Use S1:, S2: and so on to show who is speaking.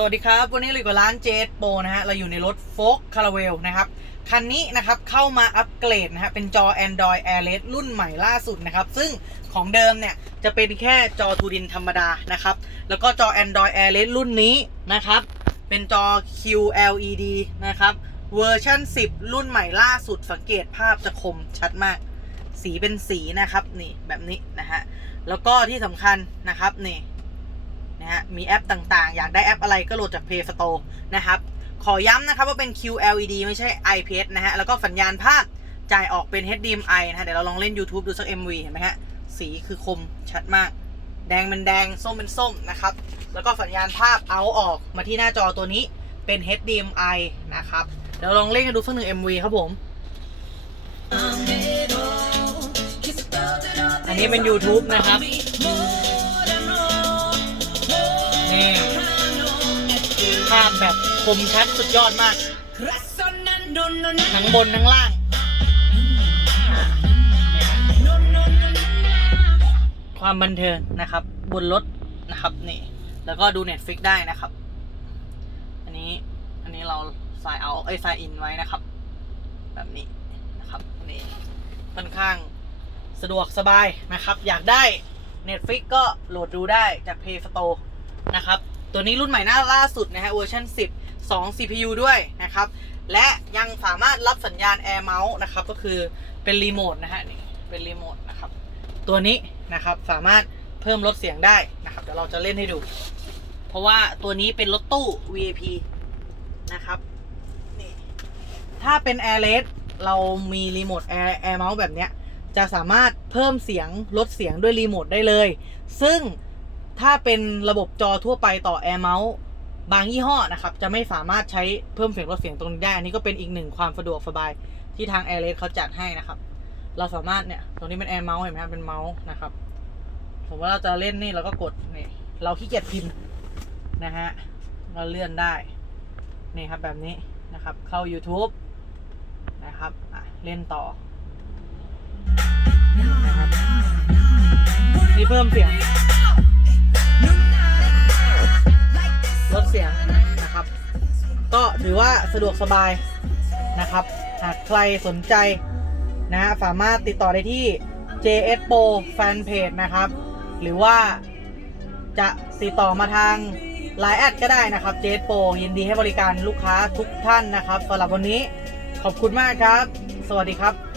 S1: สวัสดีครับ วันนี้เราอยู่กับร้านเจ s โปนะฮะ เราอยู่ในรถโฟกคาราเวลนะครับ คันนี้นะครับเข้ามาอัปเกรดนะฮะ เป็นจอ Android a i r l e s รุ่นใหม่ล่าสุดนะครับ ซึ่งของเดิมเนี่ย จะเป็นแค่จอทูดินธรรมดานะครับ แล้วก็จอ Android a i r l e s รุ่นนี้นะครับ เป็นจอ QLED นะครับ เวอร์ชัน10 รุ่นใหม่ล่าสุดสังเกตภาพจะคมชัดมาก สีเป็นสีนะครับนี่แบบนี้นะฮะ แล้วก็ที่สำคัญนะครับนี่ นะฮะมีแอปต่างๆ อยากได้แอปอะไรก็โหลดจาก Play Store นะครับขอย้ำนะครับว่าเป็น QLED ไม่ใช่ IPS นะฮะแล้วก็สัญญาณภาพจ่ายออกเป็น HDMI นะฮะเดี๋ยวเราลองเล่น YouTube ดูสัก MV เห็นไหมฮะสีคือคมชัดมาก แดงเป็นแดง ส้มเป็นส้มนะครับ แล้วก็สัญญาณภาพเอาออกมาที่หน้าจอตัวนี้เป็น HDMI นะครับ เดี๋ยวลองเล่นกันดูสักหนึ่ง MV ครับผม อันนี้เป็น YouTube นะครับ ภาพแบบคมชัดสุดยอดมาก ทั้งบนทั้งล่าง ความบันเทิงนะครับ บนรถนะครับนี่ แล้วก็ดู Netflix ได้นะครับ อันนี้อันนี้เราสายเอาเอ้ยสายอินไว้นะครับ แบบนี้นะครับนี่ค่อนข้างสะดวกสบายนะครับ อยากได้ Netflix ก็โหลดดูได้จาก Play Store นะครับ ตัวนี้รุ่นใหม่หน้าล่าสุดนะฮะเวอร์ชัน10 2 CPU ด้วยนะครับ และยังสามารถรับสัญญาณ Air Mouse นะครับ ก็คือเป็นรีโมทนะฮะนี่เป็นรีโมทนะครับ ตัวนี้นะครับสามารถเพิ่มลดเสียงได้นะครับ เดี๋ยวเราจะเล่นให้ดู เพราะว่าตัวนี้เป็นรถตู้ VIP นะครับนี่ถ้าเป็น Airless เรามีรีโมท Air Air Mouse แบบเนี้ยจะสามารถเพิ่มเสียงลดเสียงด้วยรีโมทได้เลย ซึ่ง ถ้าเป็นระบบจอทั่วไปต่อ Air Mouse บางยี่ห้อนะครับ จะไม่สามารถใช้เพิ่มเสียงลดเสียงตรงนี้ได้ อันนี้ก็เป็นอีกหนึ่งความสะดวกสบายที่ทาง Airless เขาจัดให้นะครับ เราสามารถเนี่ย ตรงนี้เป็น Air Mouse เห็นไหมครับเป็นเมาส์นะครับผมว่าเราจะเล่นนี่เราก็กดนี่เราขี้เกียจพิมพ์นะฮะเราเลื่อนได้นี่ครับแบบนี้นะครับ เข้า YouTube นะครับอะเล่นต่อนะครับนี่เพิ่มเสียง ก็ถือว่าสะดวกสบายนะครับ หากใครสนใจนะฮะสามารถติดต่อได้ที่ JS Pro Fanpage นะครับ หรือว่าจะติดต่อมาทาง Line แอดก็ได้นะครับ JS Pro ยินดีให้บริการลูกค้าทุกท่านนะครับสำหรับวันนี้ขอบคุณมากครับ สวัสดีครับ